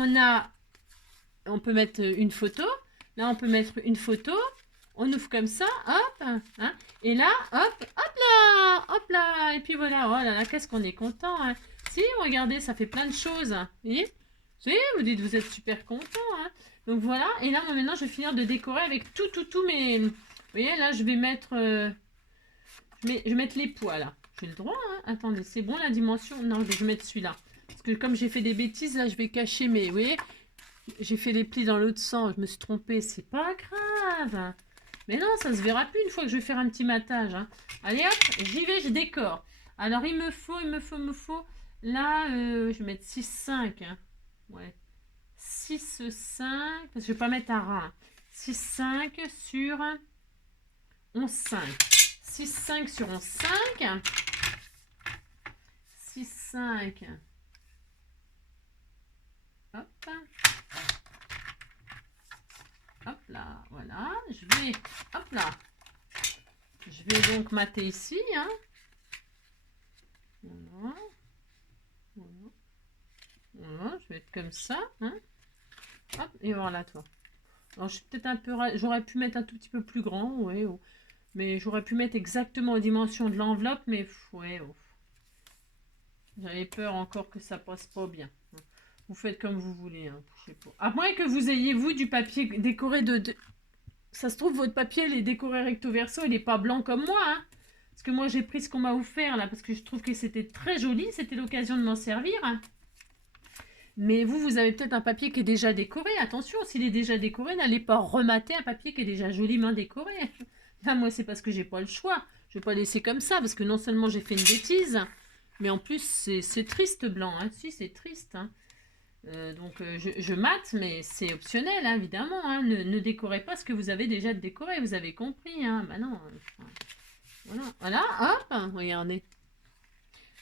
on peut mettre une photo. Là, on peut mettre une photo. On ouvre comme ça, hop, hein, et là, hop là, et puis voilà, oh là là, qu'est-ce qu'on est content, hein. Si, regardez, ça fait plein de choses, hein. Vous voyez? Si, vous dites, vous êtes super content, hein. Donc voilà, et là, moi, maintenant, je vais finir de décorer avec tout mes... Vous voyez, là, je vais mettre... je vais mettre les pois, là. J'ai le droit, hein. Attendez, c'est bon, la dimension? Non, je vais mettre celui-là. Parce que comme j'ai fait des bêtises, là, je vais cacher mes... Vous voyez? J'ai fait les plis dans l'autre sens, je me suis trompée, c'est pas grave. Mais non, ça se verra plus une fois que je vais faire un petit matage. Hein. Allez hop, j'y vais, je décore. Alors il me faut. Là, je vais mettre 6,5. Hein. Ouais. 6,5. Parce que je vais pas mettre un rat. 6,5 sur 11,5. 6,5 sur 11,5. 6,5. Hop. Hop là, voilà. Je vais, hop là. Je vais donc mater ici, hein. Voilà. Voilà. Voilà, je vais être comme ça, hein. Hop, et voilà, toi. Alors, je suis peut-être un peu... J'aurais pu mettre un tout petit peu plus grand, ouais. Oh. Mais j'aurais pu mettre exactement aux dimensions de l'enveloppe, mais ouais. Oh. J'avais peur encore que ça passe pas bien. Vous faites comme vous voulez, hein. Je sais pas. À moins que vous ayez, vous, du papier décoré de... Ça se trouve, votre papier, il est décoré recto verso, il n'est pas blanc comme moi, hein. Parce que moi, j'ai pris ce qu'on m'a offert, là, parce que je trouve que c'était très joli. C'était l'occasion de m'en servir. Hein. Mais vous avez peut-être un papier qui est déjà décoré. Attention, s'il est déjà décoré, n'allez pas remater un papier qui est déjà joliment décoré. Là, moi, c'est parce que j'ai pas le choix. Je vais pas laisser comme ça, parce que non seulement j'ai fait une bêtise, mais en plus, c'est triste blanc. Hein. Si, c'est triste. Hein. Donc, je mate, mais c'est optionnel, hein, évidemment. Hein. Ne décorez pas ce que vous avez déjà décoré, vous avez compris. Hein. Bah non. Voilà, hop, regardez.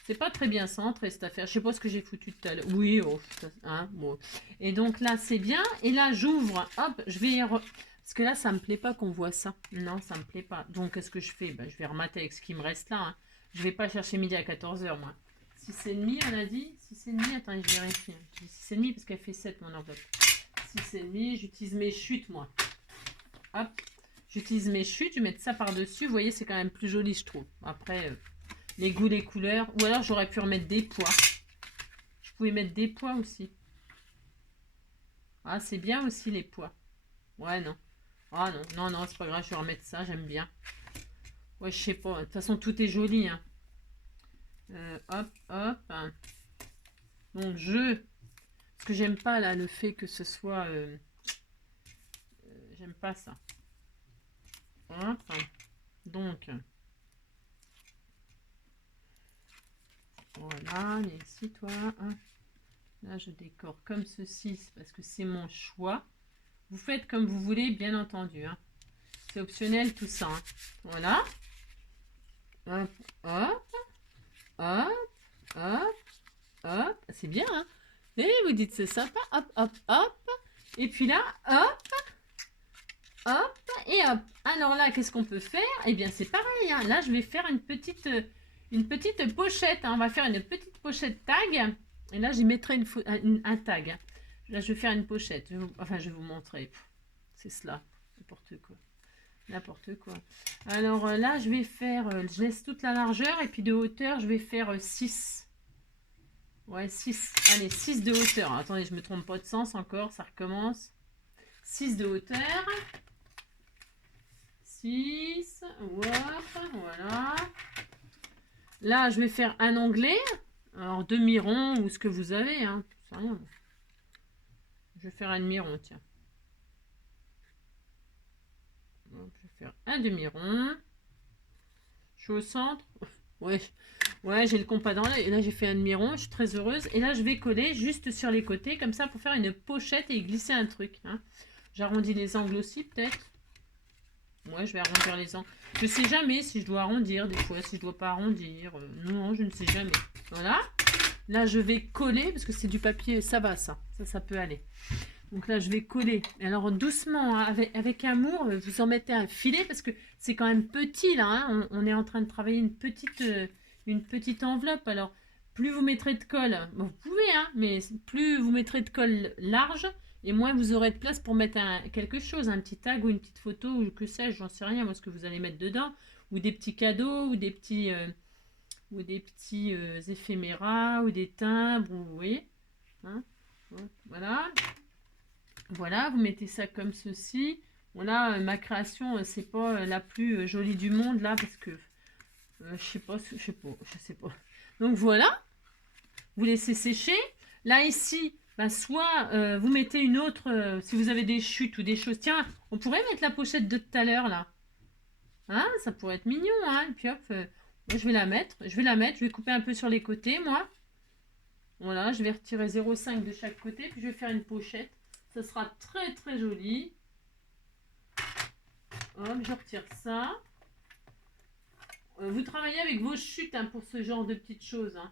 C'est pas très bien centré cette affaire. Je sais pas ce que j'ai foutu tout à l'heure. Oui, oh, hein, bon. Et donc là, c'est bien. Et là, j'ouvre. Hop, je vais... Parce que là, ça me plaît pas qu'on voit ça. Non, ça me plaît pas. Donc, qu'est-ce que je fais? Ben, je vais remater avec ce qui me reste là. Hein. Je vais pas chercher midi à 14 h, moi. 6,5, on a dit 6,5, attends, je vérifie. J'ai 6,5 parce qu'elle fait 7, mon enveloppe. 6,5, j'utilise mes chutes, moi. Hop, j'utilise mes chutes, je vais mettre ça par-dessus. Vous voyez, c'est quand même plus joli, je trouve. Après... les goûts, les couleurs. Ou alors, j'aurais pu remettre des pois. Je pouvais mettre des pois aussi. Ah, c'est bien aussi, les pois. Ouais, non. Ah, non, c'est pas grave. Je vais remettre ça. J'aime bien. Ouais, je sais pas. De toute façon, tout est joli. Hein. Hop. Donc, parce que j'aime pas, là, le fait que ce soit... j'aime pas ça. Hop. Donc... Voilà, et ici, toi, hein. Là, je décore comme ceci, parce que c'est mon choix. Vous faites comme vous voulez, bien entendu. Hein. C'est optionnel, tout ça. Hein. Voilà. Hop. C'est bien, hein. Et vous dites, c'est sympa. Hop. Et puis là, hop, et hop. Alors là, qu'est-ce qu'on peut faire? Eh bien, c'est pareil. Hein. Là, je vais faire une petite pochette. Hein. On va faire une petite pochette tag. Et là, j'y mettrai un tag. Hein. Là, je vais faire une pochette. Enfin, je vais vous montrer. C'est cela. N'importe quoi. N'importe quoi. Alors là, je vais faire... je laisse toute la largeur. Et puis de hauteur, je vais faire 6. Ouais, 6. Allez, 6 de hauteur. Attendez, je me trompe pas de sens encore. Ça recommence. 6 de hauteur. 6. Hop, voilà. Là, je vais faire un onglet. Alors, demi-rond ou ce que vous avez. Hein. C'est rien. Je vais faire un demi-rond, tiens. Donc, je vais faire un demi-rond. Je suis au centre. Ouais, ouais, j'ai le compas dans l'œil. Et là, j'ai fait un demi-rond. Je suis très heureuse. Et là, je vais coller juste sur les côtés, comme ça, pour faire une pochette et glisser un truc. Hein. J'arrondis les angles aussi, peut-être. Ouais, je vais arrondir les angles. Je sais jamais si je dois arrondir, des fois, si je dois pas arrondir. Non, je ne sais jamais. Voilà. Là, je vais coller, parce que c'est du papier, ça va, ça. Ça peut aller. Donc là, je vais coller. Alors, doucement, hein, avec amour, vous en mettez un filet, parce que c'est quand même petit, là. Hein. On est en train de travailler une petite enveloppe. Alors, plus vous mettrez de colle, bon, vous pouvez, hein, mais plus vous mettrez de colle large, et moins vous aurez de place pour mettre quelque chose, un petit tag ou une petite photo, ou que sais-je, j'en sais rien, moi, ce que vous allez mettre dedans, ou des petits cadeaux, ou des petits éphéméras, ou des timbres, vous voyez. Hein, voilà. Voilà, vous mettez ça comme ceci. Bon là, ma création, c'est pas la plus jolie du monde, là, parce que je sais pas. Donc voilà, vous laissez sécher. Là, ici, ben, soit vous mettez une autre, si vous avez des chutes ou des choses. Tiens, on pourrait mettre la pochette de tout à l'heure, là. Hein, ça pourrait être mignon, hein. Et puis hop, moi, je vais la mettre. Je vais couper un peu sur les côtés, moi. Voilà, je vais retirer 0,5 de chaque côté, puis je vais faire une pochette. Ça sera très très joli. Hop, je retire ça. Vous travaillez avec vos chutes hein, pour ce genre de petites choses. Hein.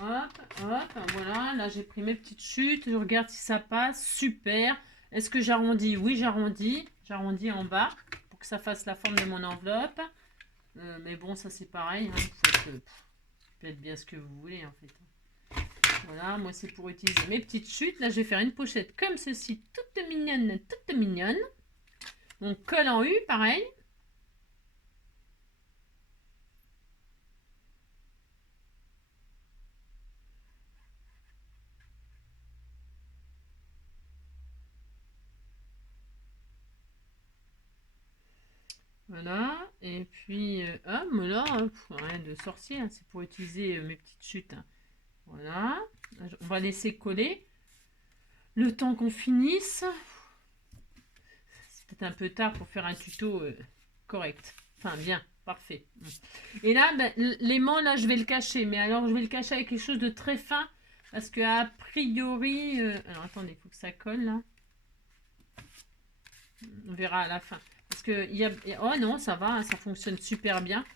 Hop, hop, voilà. Là, j'ai pris mes petites chutes. Je regarde si ça passe. Super. Est-ce que j'arrondis? Oui, j'arrondis. J'arrondis en bas pour que ça fasse la forme de mon enveloppe. Mais bon, ça c'est pareil. Hein. Faites bien ce que vous voulez en fait. Voilà, moi c'est pour utiliser mes petites chutes. Là, je vais faire une pochette comme ceci, toute mignonne, toute mignonne. Donc, colle en U, pareil. Voilà, et puis, mais là, rien de sorcier, hein, c'est pour utiliser mes petites chutes. Hein. Voilà, on va laisser coller le temps qu'on finisse. C'est peut-être un peu tard pour faire un tuto correct. Enfin, bien, parfait. Et là, ben, l'aimant, là, je vais le cacher. Mais alors, je vais le cacher avec quelque chose de très fin. Parce que a priori... alors, attendez, il faut que ça colle, là. On verra à la fin. Parce que oh non, ça va, hein, ça fonctionne super bien.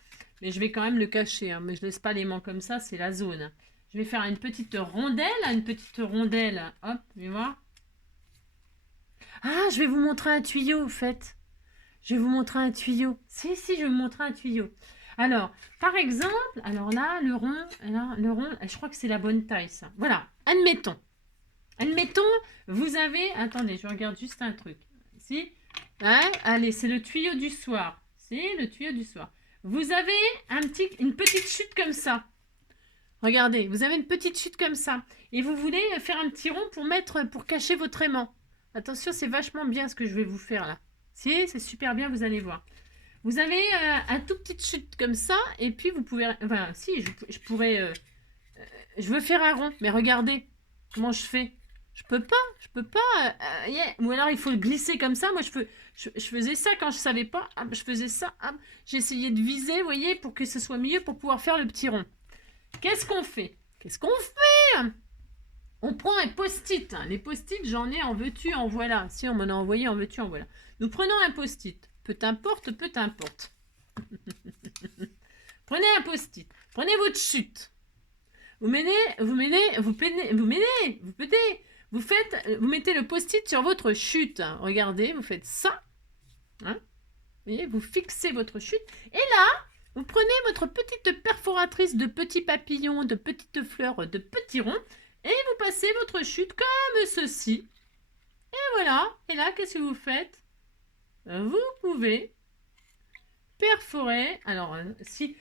Mais je vais quand même le cacher. Hein, mais je laisse pas l'aimant comme ça, c'est la zone. Je vais faire une petite rondelle. Hop, tu vas voir. Ah, je vais vous montrer un tuyau, au fait. Je vais vous montrer un tuyau. Si, je vais vous montrer un tuyau. Alors, par exemple, alors là, le rond, je crois que c'est la bonne taille, ça. Voilà, admettons. Admettons, vous avez... Attendez, je regarde juste un truc. Ici. Ouais, allez, c'est le tuyau du soir. C'est le tuyau du soir. Vous avez une petite chute comme ça. Regardez, vous avez une petite chute comme ça. Et vous voulez faire un petit rond pour cacher votre aimant. Attention, c'est vachement bien ce que je vais vous faire là. Si, c'est super bien, vous allez voir. Vous avez un tout petit chute comme ça, et puis vous pouvez... Enfin, si, je pourrais... je veux faire un rond, mais regardez comment je fais. Je peux pas. Yeah. Ou alors il faut le glisser comme ça. Moi, je faisais ça quand je savais pas. Je faisais ça. J'essayais de viser, vous voyez, pour que ce soit mieux, pour pouvoir faire le petit rond. Qu'est-ce qu'on fait? On prend un post-it. Les post-it, j'en ai, en veux-tu, en voilà. Si, on m'en a envoyé, en veux-tu, en voilà. Nous prenons un post-it. Peu t'importe. Prenez un post-it. Prenez votre chute. Vous mettez le post-it sur votre chute. Regardez, vous faites ça. Hein? Vous voyez, vous fixez votre chute. Et là, Vous prenez votre petite perforatrice de petits papillons, de petites fleurs, de petits ronds, et vous passez votre chute comme ceci. Et voilà. Et là, qu'est-ce que vous faites? Vous pouvez perforer. Alors, si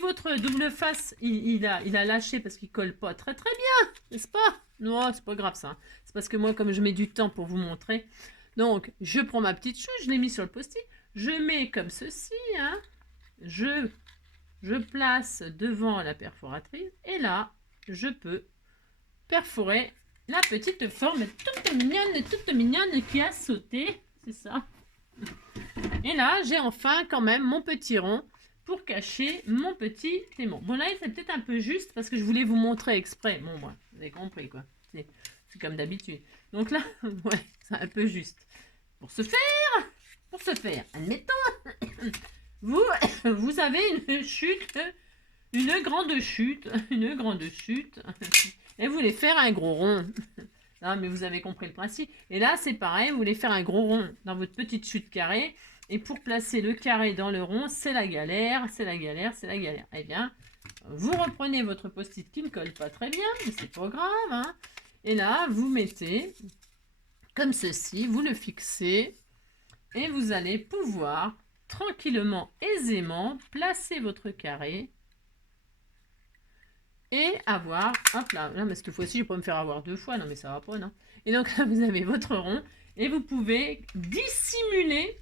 votre double face, il a lâché parce qu'il colle pas très très bien, n'est-ce pas? Non, c'est pas grave ça. C'est parce que moi, comme je mets du temps pour vous montrer, donc je prends ma petite chute, je l'ai mis sur le post-it, je mets comme ceci, hein, je place devant la perforatrice et là, je peux perforer la petite forme toute mignonne qui a sauté, c'est ça. Et là, j'ai enfin quand même mon petit rond pour cacher mon petit aimant. Bon, là, c'est peut-être un peu juste parce que je voulais vous montrer exprès. Bon, moi, vous avez compris, quoi. C'est comme d'habitude. Donc là, ouais, c'est un peu juste. Pour ce faire, admettons, vous avez une chute, une grande chute, et vous voulez faire un gros rond. Non, mais vous avez compris le principe. Et là, c'est pareil, vous voulez faire un gros rond dans votre petite chute carrée. Et pour placer le carré dans le rond, c'est la galère. Eh bien, vous reprenez votre post-it qui ne colle pas très bien, mais c'est pas grave, hein. Et là, vous mettez comme ceci, vous le fixez. Et vous allez pouvoir tranquillement, aisément, placer votre carré. Et avoir, hop là, mais cette fois-ci, je vais pas me faire avoir 2 fois, non mais ça va pas, non. Et donc là, vous avez votre rond, et vous pouvez dissimuler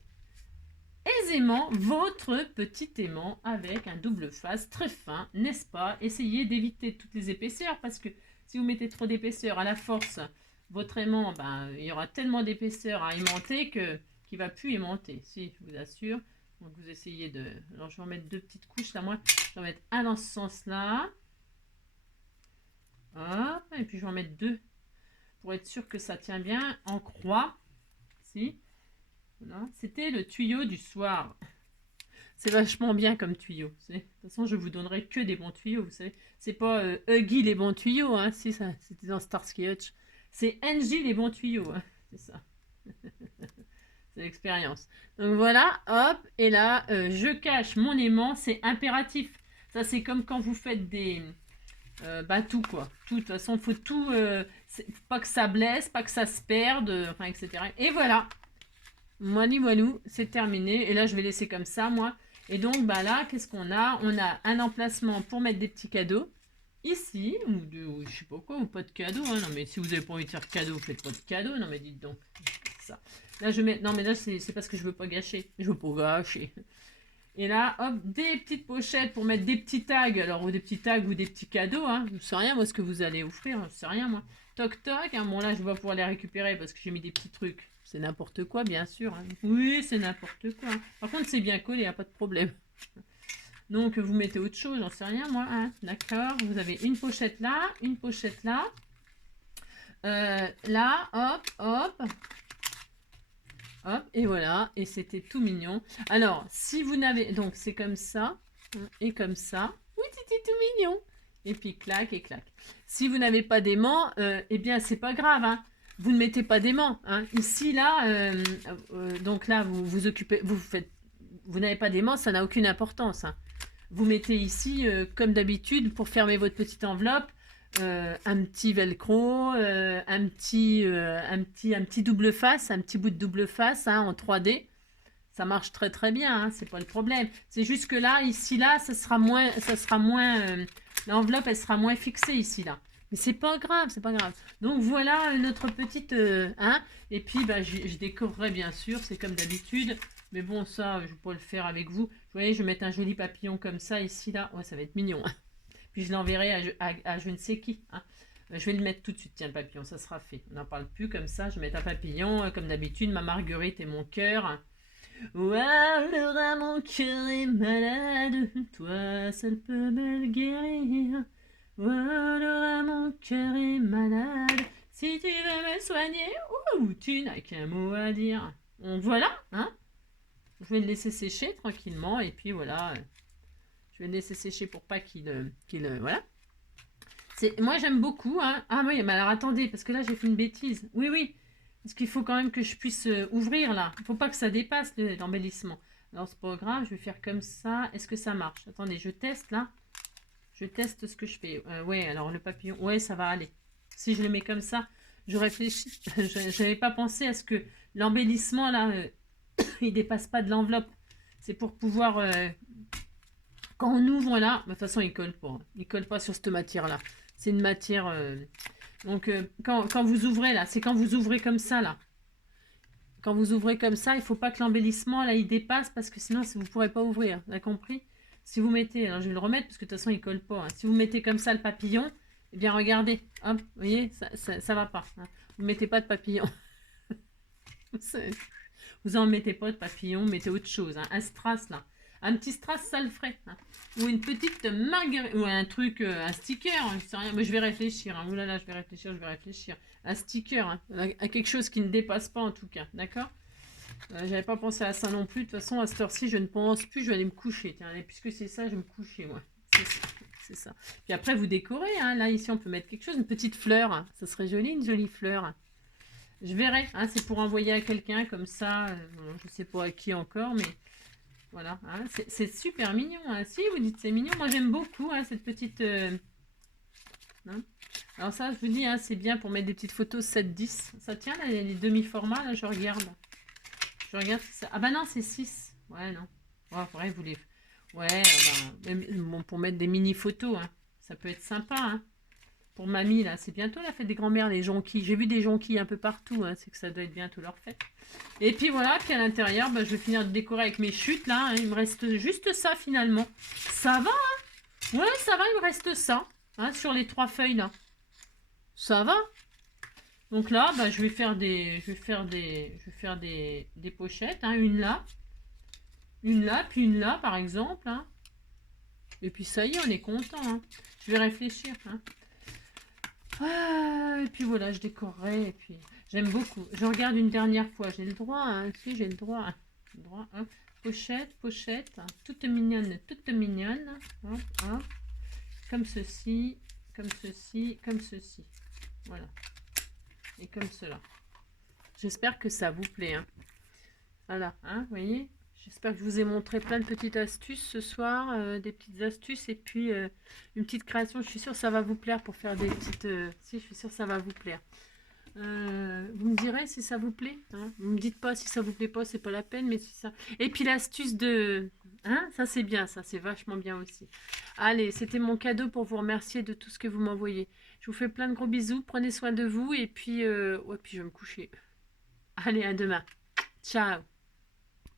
aisément votre petit aimant avec un double face très fin, n'est-ce pas? Essayez d'éviter toutes les épaisseurs, parce que si vous mettez trop d'épaisseur à la force, votre aimant, ben, il y aura tellement d'épaisseur à aimanter qu'il ne va plus aimanter, si, je vous assure. Donc vous essayez de... Alors je vais en mettre 2 petites couches, là, moi, je vais en mettre un dans ce sens-là. Hop, et puis je vais en mettre 2 pour être sûr que ça tient bien en croix. Si. Voilà. C'était le tuyau du soir. C'est vachement bien comme tuyau. De toute façon, je vous donnerai que des bons tuyaux. Vous savez, c'est pas Huggy les bons tuyaux. Hein, si ça, c'était dans Starsky Hutch. C'est Angie les bons tuyaux. Hein, c'est ça. C'est l'expérience. Donc voilà, hop. Et là, je cache mon aimant. C'est impératif. Ça, c'est comme quand vous faites des... bah tout quoi, tout, de toute façon il faut tout, pas que ça blesse, pas que ça se perde, enfin etc. Et voilà, voilou, c'est terminé. Et là je vais laisser comme ça moi. Et donc bah là qu'est-ce qu'on a? On a un emplacement pour mettre des petits cadeaux ici, ou je sais pas quoi, ou pas de cadeaux, hein. Non mais si vous avez pas envie de faire cadeau, faites pas de cadeau, non mais dites donc. Ça. Là je mets, non mais là c'est parce que je veux pas gâcher, je veux pas gâcher. Et là, hop, des petites pochettes pour mettre des petits tags. Alors, ou des petits tags ou des petits cadeaux. Hein. Je ne sais rien, moi, ce que vous allez offrir. Je ne sais rien, moi. Toc, toc. Hein. Bon, là, je vais pouvoir les récupérer parce que j'ai mis des petits trucs. C'est n'importe quoi, bien sûr. Hein. Oui, c'est n'importe quoi. Hein. Par contre, c'est bien collé, il n'y a pas de problème. Donc, vous mettez autre chose, j'en sais rien, moi. Hein. D'accord. Vous avez une pochette là, une pochette là. Là, hop, hop. Hop, et voilà, et c'était tout mignon. Alors, si vous n'avez... Donc, c'est comme ça, et comme ça. Oui, c'était tout mignon. Et puis, clac, et clac. Si vous n'avez pas d'aimant, eh bien, c'est pas grave, hein. Vous ne mettez pas d'aimant, hein. Ici, là, donc là, vous occupez... Vous n'avez pas d'aimant, ça n'a aucune importance, hein. Vous mettez ici, comme d'habitude, pour fermer votre petite enveloppe, un petit velcro, un petit double face, un petit bout de double face, hein, en 3D. Ça marche très très bien, hein, c'est pas le problème. C'est juste que là, ici, là, ça sera moins, l'enveloppe, elle sera moins fixée ici, là. Mais c'est pas grave, c'est pas grave. Donc voilà notre petite, hein. Et puis, bah, je décorerai bien sûr, c'est comme d'habitude. Mais bon, ça, je vais pas le faire avec vous. Vous voyez, je vais mettre un joli papillon comme ça, ici, là. Ouais, ça va être mignon, hein. Puis je l'enverrai à je ne sais qui. Hein. Je vais le mettre tout de suite, tiens, le papillon, ça sera fait. On n'en parle plus comme ça, je vais mettre un papillon, comme d'habitude, ma marguerite et mon cœur. Ouah, Laura, mon cœur est malade, toi seul peux me le guérir. Ouah, Laura, mon cœur est malade, si tu veux me soigner, ouh, tu n'as qu'un mot à dire. Donc voilà, hein. Je vais le laisser sécher tranquillement, et puis voilà... Je vais le laisser sécher pour pas qu'il voilà. Moi, j'aime beaucoup. Hein. Ah oui, mais alors attendez, parce que là, j'ai fait une bêtise. Oui, oui. Parce qu'il faut quand même que je puisse ouvrir là. Il ne faut pas que ça dépasse l'embellissement. Alors, c'est pas grave, je vais faire comme ça. Est-ce que ça marche? Attendez, je teste là. Je teste ce que je fais. Ouais, alors le papillon, ouais, ça va aller. Si je le mets comme ça, je réfléchis. Je n'avais pas pensé à ce que l'embellissement là, il dépasse pas de l'enveloppe. C'est pour pouvoir, quand on ouvre là, de toute façon il colle pas. Il colle pas sur cette matière là. C'est une matière. Donc quand vous ouvrez là, c'est quand vous ouvrez comme ça là. Quand vous ouvrez comme ça, il faut pas que l'embellissement là il dépasse parce que sinon vous pourrez pas ouvrir. Vous avez compris? Si vous mettez, alors je vais le remettre parce que de toute façon il colle pas. Hein. Si vous mettez comme ça le papillon, eh bien regardez, hop, vous voyez, ça va pas. Hein. Vous mettez pas de papillon. Vous en mettez pas de papillon, mettez autre chose. Hein. Un strass là. Un petit strass, ça le ferait. Hein. Ou une petite marguerite. Ou un truc, un sticker. Hein, je sais rien. Mais je vais réfléchir. Hein. Ouh là là, je vais réfléchir. Un sticker. Hein. À quelque chose qui ne dépasse pas en tout cas. D'accord. J'avais pas pensé à ça non plus. De toute façon, à cette heure-ci, je ne pense plus. Je vais aller me coucher. Tiens, et puisque c'est ça, je vais me coucher, moi. C'est ça. Puis après, vous décorez. Hein. Là, ici, on peut mettre quelque chose. Une petite fleur. Hein. Ça serait joli, une jolie fleur. Je verrai. Hein. C'est pour envoyer à quelqu'un comme ça. Je sais pas à qui encore, mais voilà. Hein. C'est super mignon. Hein. Si, vous dites c'est mignon. Moi, j'aime beaucoup hein, cette petite... Hein. Alors ça, je vous dis, hein, c'est bien pour mettre des petites photos 7-10. Ça tient, là, les demi-formats. Là, je regarde. Je regarde si ça... Ah bah non, c'est 6. Ouais, non. Ouais, vrai, vous les... Ouais, bon, pour mettre des mini-photos, hein. Ça peut être sympa, hein. Pour mamie, là, c'est bientôt la fête des grands-mères, les jonquilles. J'ai vu des jonquilles un peu partout, hein. C'est que ça doit être bientôt leur fête. Et puis voilà, puis à l'intérieur, bah, je vais finir de décorer avec mes chutes, là. Hein. Il me reste juste ça, finalement. Ça va, hein. Ouais, ça va, il me reste ça, hein, sur les 3 feuilles, là. Ça va. Donc là, bah, je vais faire des pochettes, hein, une là, puis une là, par exemple. Hein. Et puis ça y est, on est content. Hein. Je vais réfléchir. Hein. Ah, et puis voilà, je décorerai. Et puis j'aime beaucoup. Je regarde une dernière fois. J'ai le droit. Hein. Si, j'ai le droit. Hein. Le droit hein. Pochette. Hein. Toute mignonne. Hein, hein. Comme ceci. Voilà. Et comme cela. J'espère que ça vous plaît. Hein. Voilà, hein, vous voyez. J'espère que je vous ai montré plein de petites astuces ce soir, des petites astuces et puis une petite création. Je suis sûre que ça va vous plaire pour faire des petites... si, je suis sûre que ça va vous plaire. Vous me direz si ça vous plaît. Hein. Vous me dites pas si ça vous plaît pas, c'est pas la peine, mais si ça... Et puis l'astuce de... Hein, ça c'est bien, ça c'est vachement bien aussi. Allez, c'était mon cadeau pour vous remercier de tout ce que vous m'envoyez. Je vous fais plein de gros bisous, prenez soin de vous et puis, ouais, puis je vais me coucher. Allez, à demain. Ciao.